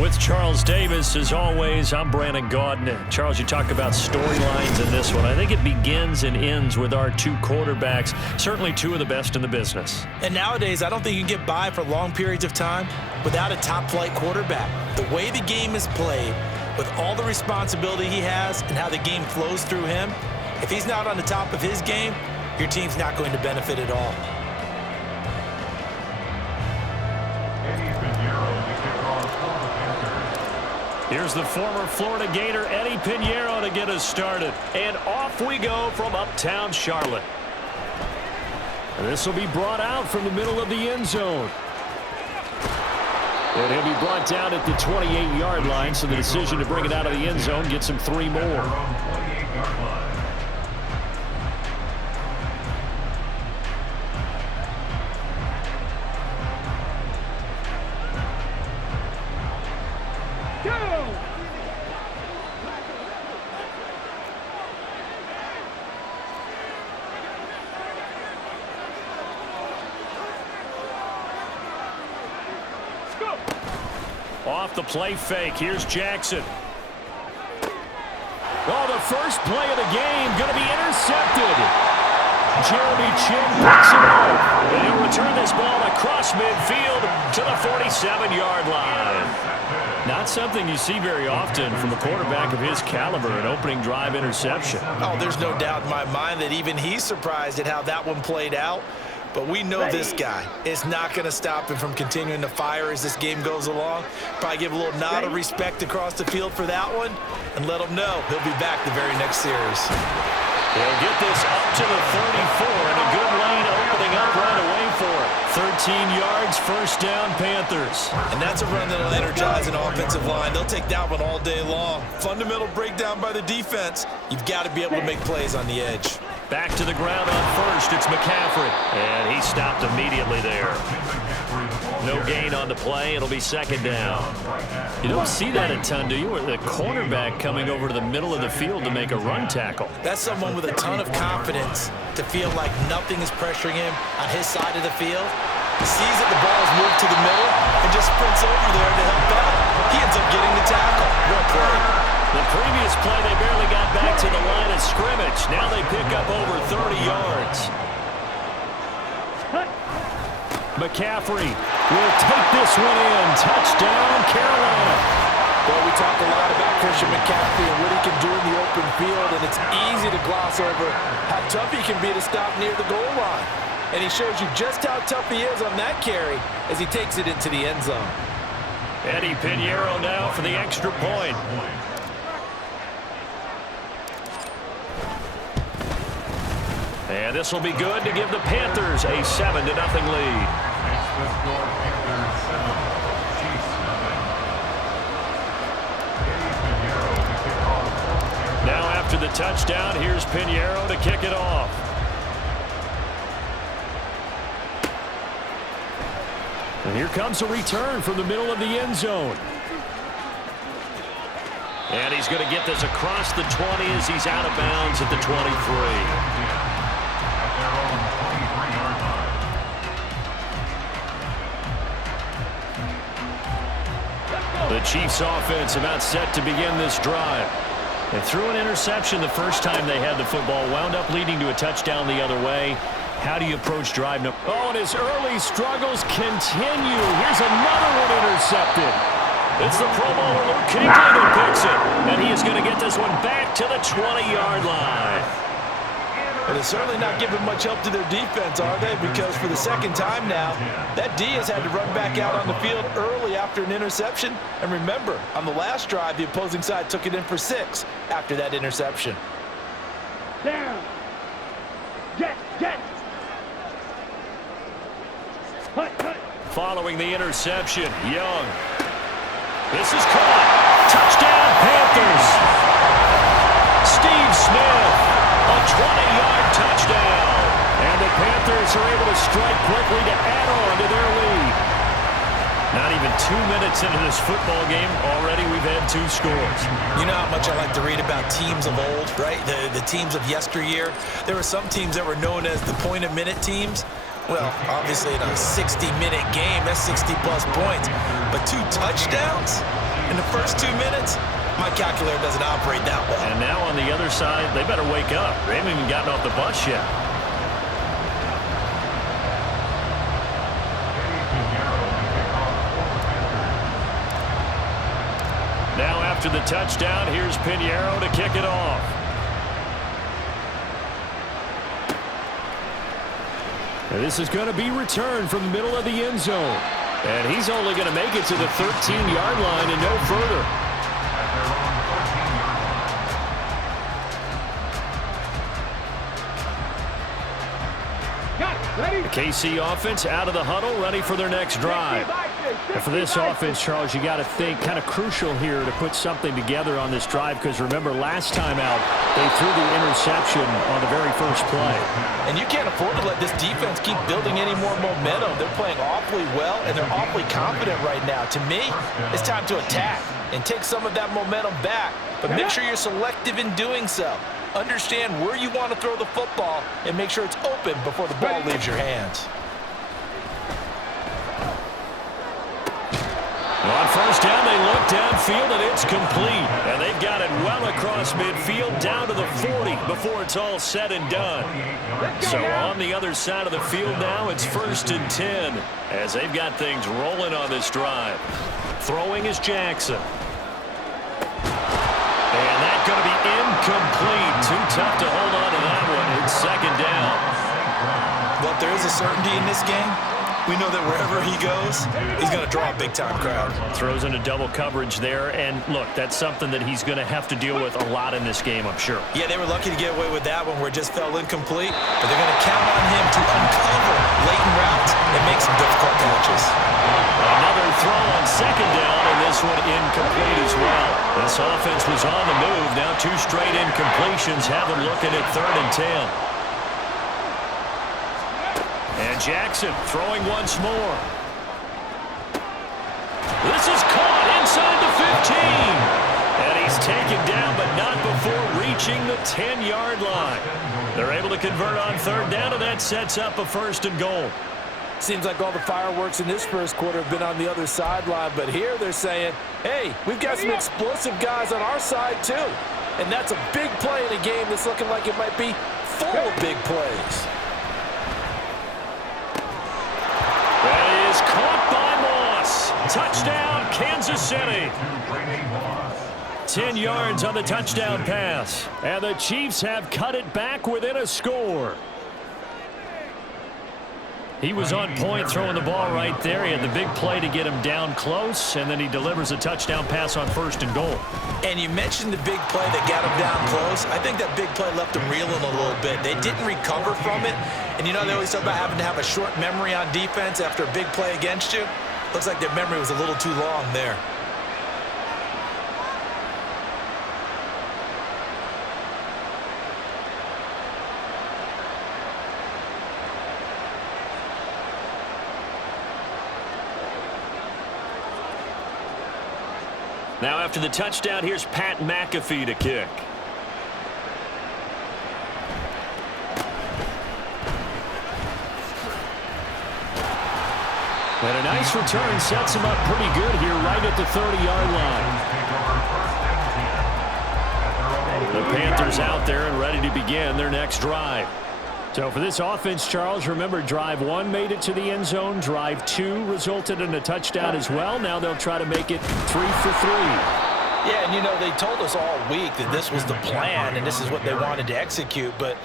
With Charles Davis, as always, I'm Brandon Gaudin. Charles, you talk about storylines in this one. I think it begins and ends with our two quarterbacks, certainly two of the best in the business. And nowadays, I don't think you can get by for long periods of time without a top-flight quarterback. The way the game is played, with all the responsibility he has and how the game flows through him, if he's not on the top of his game, your team's not going to benefit at all. Here's the former Florida Gator, Eddie Pinheiro, to get us started. And off we go from uptown Charlotte. And this will be brought out from the middle of the end zone. And he'll be brought down at the 28-yard line, so the decision to bring it out of the end zone gets him 3 more. Off the play fake. Here's Jackson. Oh, the first play of the game going to be intercepted. Jeremy Chin picks it up. And he'll return this ball across midfield to the 47-yard line. Not something you see very often from a quarterback of his caliber, an opening drive interception. Oh, there's no doubt in my mind that even he's surprised at how that one played out. But we know this guy is not going to stop him from continuing to fire as this game goes along. Probably give a little nod of respect across the field for that one and let him know he'll be back the very next series. They'll get this up to the 34 and a good lane opening up right away for it. 13 yards, first down, Panthers. And that's a run that'll energize an offensive line. They'll take that one all day long. Fundamental breakdown by the defense. You've got to be able to make plays on the edge. Back to the ground on first. It's McCaffrey. And he stopped immediately there. No gain on the play. It'll be second down. You don't see that a ton, do you? With the cornerback coming over to the middle of the field to make a run tackle. That's someone with a ton of confidence to feel like nothing is pressuring him on his side of the field. He sees that the ball is moved to the middle and just sprints over there to help out. He ends up getting the tackle. Well played. The previous play, they barely got back to the line of scrimmage. Now they pick up over 30 yards. McCaffrey will take this one in. Touchdown, Carolina. Well, we talk a lot about Christian McCaffrey and what he can do in the open field, and it's easy to gloss over how tough he can be to stop near the goal line. And he shows you just how tough he is on that carry as he takes it into the end zone. Eddie Pinheiro now for the extra point. And this will be good to give the Panthers a 7-0 lead. Now after the touchdown, here's Pinheiro to kick it off. And here comes a return from the middle of the end zone. And he's going to get this across the 20 as he's out of bounds at the 23. The Chiefs offense about set to begin this drive. They threw an interception the first time they had the football, wound up leading to a touchdown the other way. How do you approach drive number? Oh, and his early struggles continue. Here's another one intercepted. It's the Pro Bowler Luke Kuechly that picks it. And he is going to get this one back to the 20-yard line. And they're certainly not giving much help to their defense, are they? Because for the second time now, that D has had to run back out on the field early after an interception. And remember, on the last drive, the opposing side took it in for 6 after that interception. Down. Get. Cut. Following the interception, Young. This is caught. Touchdown, Panthers. Steve Smith, a 20-yard touchdown. And the Panthers are able to strike quickly to add on to their lead. Not even 2 minutes into this football game, already we've had 2 scores. You know how much I like to read about teams of old, right? The teams of yesteryear. There were some teams that were known as the point-a-minute teams. Well, obviously in a 60-minute game, that's 60-plus points. But 2 touchdowns in the first 2 minutes? My calculator doesn't operate that well. And now on the other side, they better wake up. They haven't even gotten off the bus yet. Now after the touchdown, here's Pinheiro to kick it off. And this is going to be returned from the middle of the end zone. And he's only going to make it to the 13-yard line and no further. The KC offense out of the huddle, ready for their next drive. And for this offense, Charles, you got to think kind of crucial here to put something together on this drive, because remember, last time out, they threw the interception on the very first play. And you can't afford to let this defense keep building any more momentum. They're playing awfully well, and they're awfully confident right now. To me, it's time to attack and take some of that momentum back, but make sure you're selective in doing so. Understand where you want to throw the football and make sure it's open before the ball leaves your hands. On first down, they look downfield, and it's complete. And they've got it well across midfield down to the 40 before it's all said and done. So on the other side of the field now, it's 1st and 10 as they've got things rolling on this drive. Throwing is Jackson. And that's going to be incomplete. Too tough to hold on to that one. It's 2nd down. Well, if there is a certainty in this game, we know that wherever he goes, he's going to draw a big-time crowd. Throws into double coverage there. And, look, that's something that he's going to have to deal with a lot in this game, I'm sure. Yeah, they were lucky to get away with that one where it just fell incomplete. But they're going to count on him to uncover latent routes and make some difficult catches. Another throw on 2nd down, and this one incomplete as well. This offense was on the move. Now 2 straight incompletions have them looking at 3rd and 10. And Jackson throwing once more. This is caught inside the 15. And he's taken down, but not before reaching the 10-yard line. They're able to convert on 3rd down, and that sets up a 1st and goal. Seems like all the fireworks in this first quarter have been on the other sideline, but here they're saying, hey, we've got some explosive guys on our side too. And that's a big play in a game that's looking like it might be full of big plays. That is caught by Moss. Touchdown, Kansas City. 10 yards on the touchdown pass. And the Chiefs have cut it back within a score. He was on point throwing the ball right there. He had the big play to get him down close, and then he delivers a touchdown pass on 1st and goal. And you mentioned the big play that got him down close. I think that big play left him reeling a little bit. They didn't recover from it. And you know, they always talk about having to have a short memory on defense after a big play against you. Looks like their memory was a little too long there. Now after the touchdown, here's Pat McAfee to kick. And a nice return sets him up pretty good here right at the 30-yard line. The Panthers out there and ready to begin their next drive. So for this offense, Charles, remember drive 1 made it to the end zone. Drive 2 resulted in a touchdown as well. Now they'll try to make it 3 for 3. Yeah, and you know, they told us all week that this was the plan and this is what they wanted to execute, but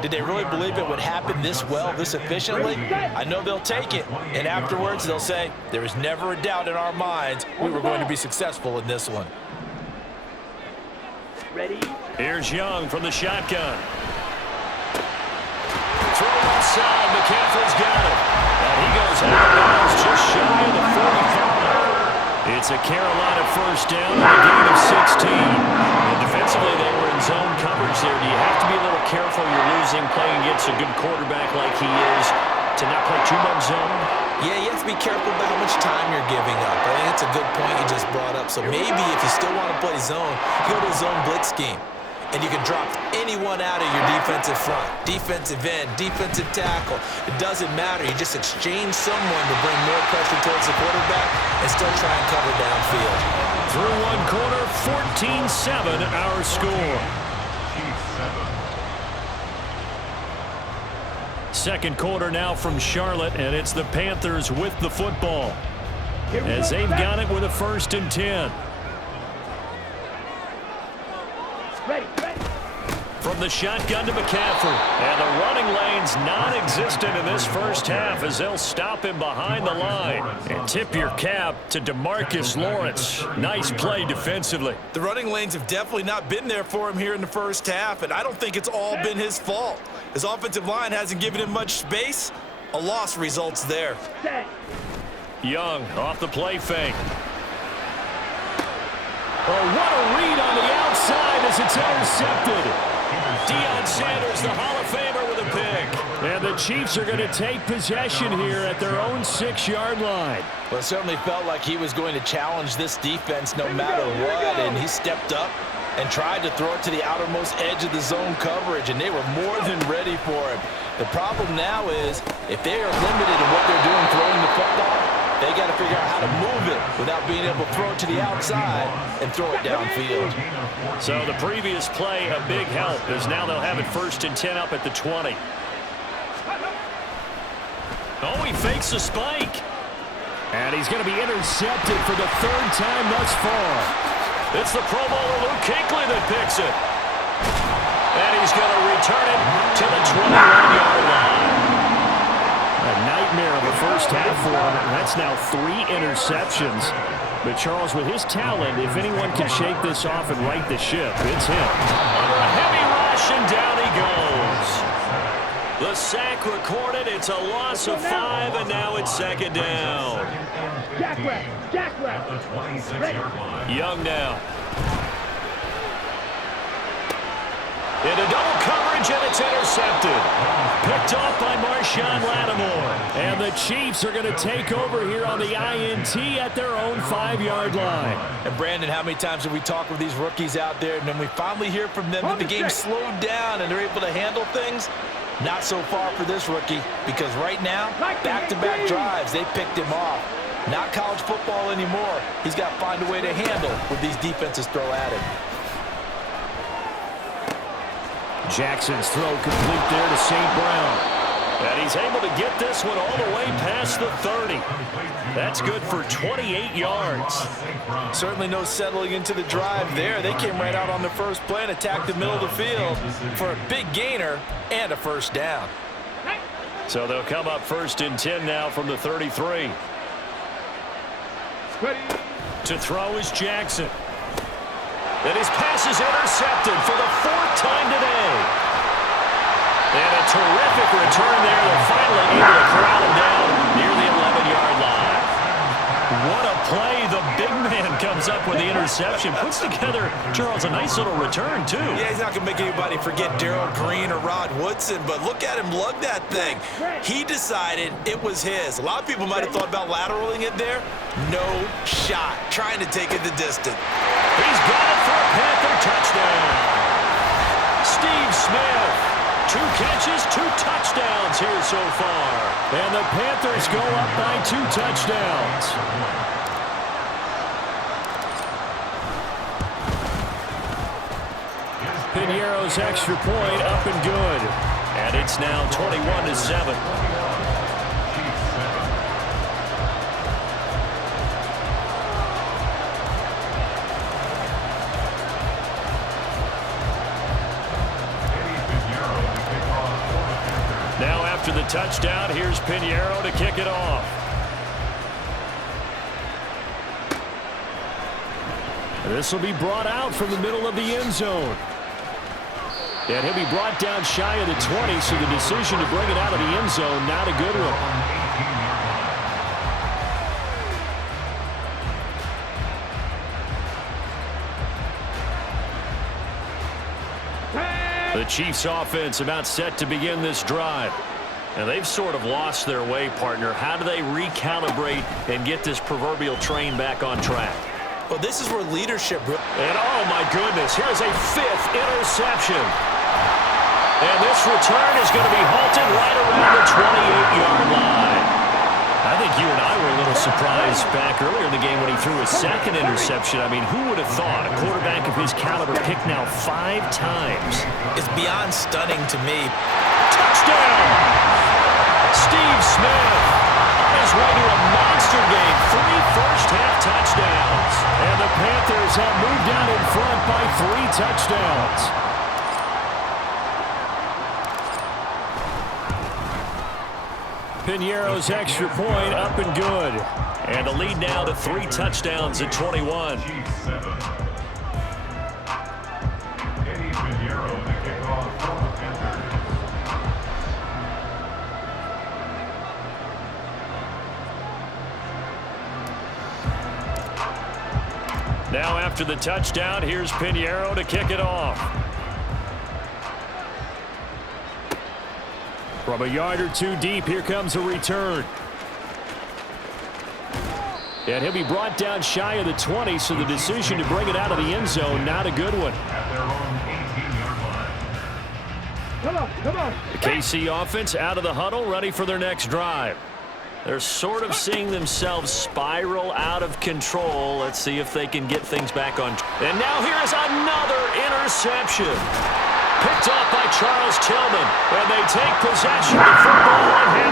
did they really believe it would happen this well, this efficiently? I know they'll take it, and afterwards they'll say, there was never a doubt in our minds we were going to be successful in this one. Ready? Here's Young from the shotgun. Throw inside, McCaffrey's got it. And he goes out of bounds just shy of the 45. It's a Carolina first down and a gain of 16. And defensively, they were in zone coverage there. Do you have to be a little careful you're losing playing against a good quarterback like he is to not play too much zone? Yeah, you have to be careful about how much time you're giving up. I think it's a good point you just brought up. So maybe if you still want to play zone, go to a zone blitz scheme. and you can drop anyone out of your defensive front. Defensive end, defensive tackle. It doesn't matter. You just exchange someone to bring more pressure towards the quarterback and still try and cover downfield. Through one quarter, 14-7 our score. Second quarter now from Charlotte, and it's the Panthers with the football as they've got it with a 1st and 10. Ready. From the shotgun to McCaffrey. And the running lane's non-existent in this first half as they'll stop him behind the line. And tip your cap to DeMarcus Lawrence. Nice play defensively. The running lanes have definitely not been there for him here in the first half, and I don't think it's all been his fault. His offensive line hasn't given him much space. A loss results there. Young off the play fake. Oh, what a read on the outside as it's intercepted. Deion Sanders, the Hall of Famer, with a pick. And the Chiefs are going to take possession here at their own 6-yard line. Well, it certainly felt like he was going to challenge this defense no matter what, and he stepped up and tried to throw it to the outermost edge of the zone coverage, and they were more than ready for him. The problem now is if they are limited in what they're doing throwing the football, they got to figure out how to move it without being able to throw it to the outside and throw it downfield. So the previous play, a big help, as now they'll have it 1st and 10 up at the 20. Oh, he fakes a spike. And he's going to be intercepted for the 3rd time thus far. It's the Pro Bowler Luke Kuechly that picks it. And he's going to return it to the 21-yard line. A nightmare of a first half for him. That's now 3 interceptions. But Charles, with his talent, if anyone can shake this off and right the ship, it's him. Under a heavy rush, and down he goes. The sack recorded. It's a loss of 5, and now it's 2nd down. Young now. Into double coverage, and it's intercepted. Picked off by Marshawn Lattimore. And the Chiefs are going to take over here on the INT at their own 5-yard line. And Brandon, how many times have we talked with these rookies out there, and then we finally hear from them that the game slowed down and they're able to handle things? Not so far for this rookie, because right now, back-to-back drives, they picked him off. Not college football anymore. He's got to find a way to handle what these defenses throw at him. Jackson's throw complete there to St. Brown. And he's able to get this one all the way past the 30. That's good for 28 yards. Certainly no settling into the drive there. They came right out on the first play and attacked the middle of the field for a big gainer and a 1st down. So they'll come up 1st and 10 now from the 33. To throw is Jackson. And his pass is intercepted for the 4th time today. And a terrific return there. They're finally able to corral him down near the 11-yard line. What a play. The big man comes up with the interception. Puts together, Charles, a nice little return, too. Yeah, he's not going to make anybody forget Darrell Green or Rod Woodson, but look at him lug that thing. He decided it was his. A lot of people might have thought about lateraling it there. No shot. Trying to take it the distance. He's got it for a Panther touchdown. Steve Smith, 2 catches, 2 touchdowns here so far. And the Panthers go up by 2 touchdowns. Piñeiro's extra point up and good. And it's now 21-7. Now after the touchdown, here's Piñeiro to kick it off. This will be brought out from the middle of the end zone. And he'll be brought down shy of the 20, so the decision to bring it out of the end zone, not a good one. The Chiefs offense about set to begin this drive. And they've sort of lost their way, partner. How do they recalibrate and get this proverbial train back on track? Well, this is where leadership... And oh my goodness, here's a 5th interception. And this return is going to be halted right around the 28-yard line. I think you and I were a little surprised back earlier in the game when he threw his 2nd interception. I mean, who would have thought a quarterback of his caliber picked now 5 times? It's beyond stunning to me. Touchdown! Steve Smith is way to a monster game. 3 first-half touchdowns. And the Panthers have moved out in front by 3 touchdowns. Piñeiro's extra point up and good. And the lead now to 3 touchdowns at 21. Now after the touchdown, here's Piñeiro to kick it off. From a yard or 2 deep, here comes a return. And he'll be brought down shy of the 20, so the decision to bring it out of the end zone, not a good one. Come on. The KC offense out of the huddle, ready for their next drive. They're sort of seeing themselves spiral out of control. Let's see if they can get things back on. And now here is another interception. Picked up by Charles Tillman. And they take possession of the football and